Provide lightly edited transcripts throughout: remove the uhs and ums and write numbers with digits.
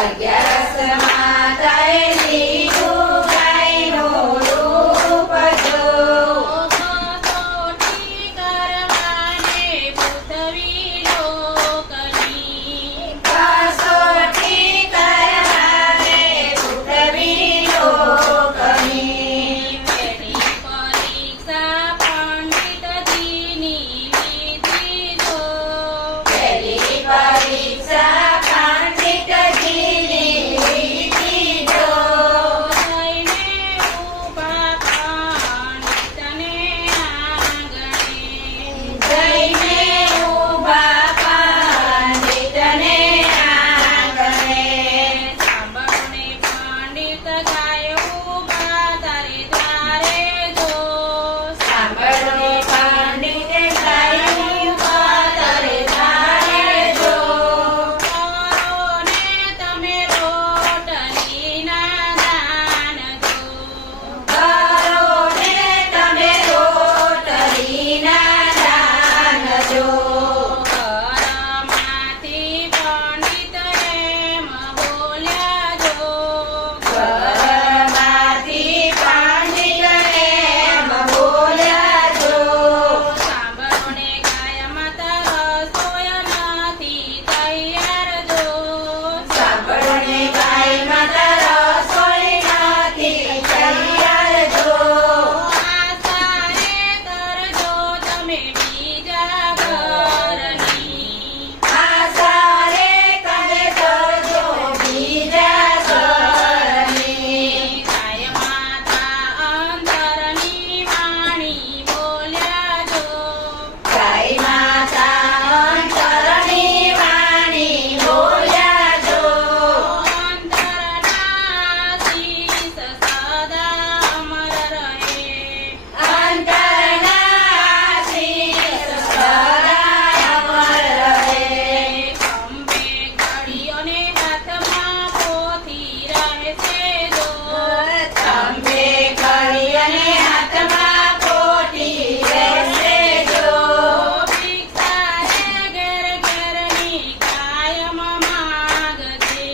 અગિયારસમાં તારે લીધું ગાયનું રૂપ જો. કસોટી કરવાને પૃથ્વી લોકની. કસોટી કરવાને પૃથ્વી લોકની. પેલી પરીક્ષા પંડિતજીની લીધી જો. પેલી પરીક્ષા પંડિતજીની લીધી જો. જઈને ઊભા પંડિતને આંગણે. જઈને ઊભા પંડિતને આંગણે. સાંભળને પંડિત ગાય ઊભા તારે દ્વારે જો. સાંભળો પંડિત ગાયું પાતર ધારે જો. કરો ને તમે રોટલીના દાન જો. કરો ને તમે રોટલીના દાન જો. ઘરમાંથી પંડિત એમ બોલ્યા જો. ઘરમાંથી પંડિત એમ બોલ્યા જો. સાંભળો ને ગાય માતા રસોઈ નથી તૈયાર જો. સાંભળો ને ગાય માતા રસોઈ નથી તૈયાર જો. આ સારે કરજો તમે બીજા ઘરની. આ સારે કરે કરજો બીજા ઘરની. ગાય માતા અંતરની વાણી બોલ્યા જો. ગાય માતા અંતરની વાણી બોલ્યા જો. અંતરના શીશ સદા અમર રહે. અંતરના આશીષ સદા અમર રહે. ખંભે ઘડીઓને હાથમાં પોથી રહેશે જો. ખંભે ઘડી અને હાથમાં પોટી રહેશે જો. ભિક્ષા રે ઘેર ઘેરની કાયમ માગજે.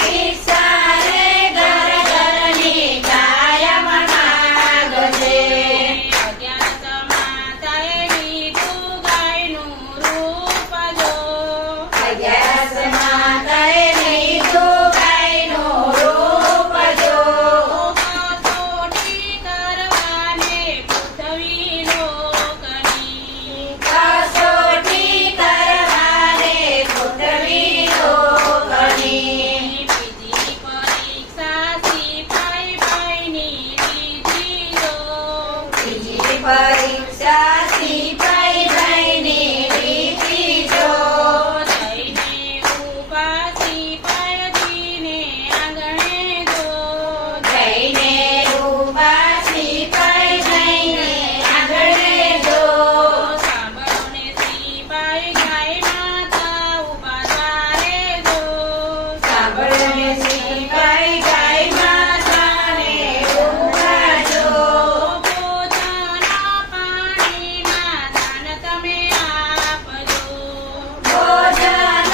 ભિક્ષા રે ઘર ઘરની કાયમ માગજે. અગિયારસમાં તારે લીધું ગાયનું રૂપ જો. અગિયારસમાં તારે લીધું ગાયનું રૂપ જો. કસોટી કરવાને પૃથ્વી લોકની. કસોટી કરવાને પૃથ્વી લોકની. બીજી પરીક્ષા સિપાઈ ભાઈની લીધી જો. બીજી પરીક્ષા સિપાઈ ભાઈની લીધી જો. જઈને ઊભા સિપાઈજીને આંગણે જો. જઈને ઊભા સિપાઈ ભાઈને આંગણે જો. સાંભળો ને સિપાઈ ગાય માતા ઊભા દ્વારે જો. સાંભળો ને સિપાઈ ગાય માતાને ઊભા જો. ભોજન પાણીના દાન તમે આપજો. ભોજન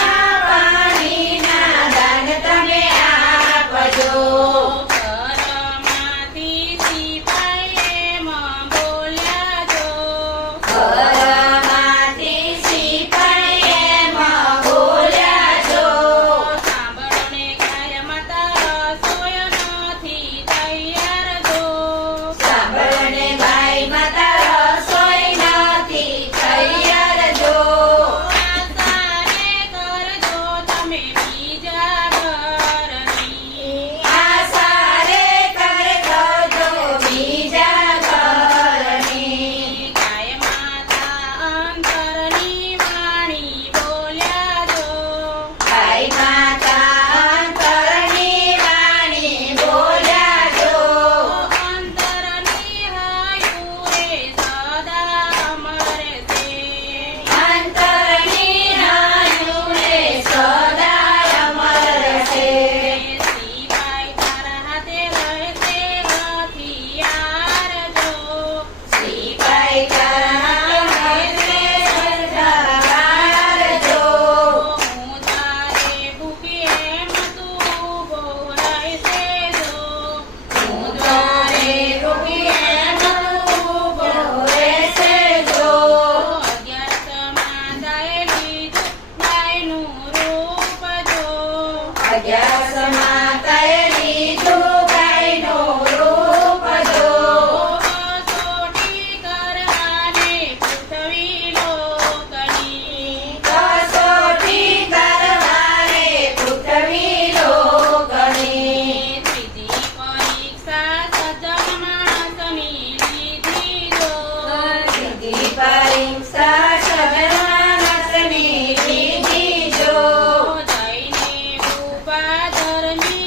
પાણીના દાન તમે આપજો. ઘરમાંથી સિપાઈ એમ બોલ્યા જો. ઘરમાંથી સિપાઈ એમ બોલ્યા જો. સાંભળો ને ગાય માતા રસોઈ નથી તૈયાર જો. સાંભળો ને ગાય માતા રસોઈ નથી તૈયાર જો. આ સારે કરજો તમે બીજા ઘરની. આ સારે કરે કરજો બીજા ઘરની. ગાય માતા અંતરની વાણી બોલ્યા જો. ગાય માતા અંતરની વાણી બોલ્યા જો. અંતરની હાયુરે સદા અમર છે. અંતરની હાયુરે સદા અમર છે. સિપાઈ તારા હાથે રહેશે હથિયાર જો. સિપાઈ તારા હાથે સરદાર જો. હું તારે ભૂખી એમ તું અભ્યાસમાં કઈ લીધું ગાયનું રૂપ જો કસોટી કરવાને પૃથ્વી લોકની કસોટી કરવાને પૃથ્વી લોકની ત્રીજી પરીક્ષા સજ્જન માણસની લીધી જો બીજી પરીક્ષા સજ્જન માણસની લીધી જો જઈને ઉભા ધર્મી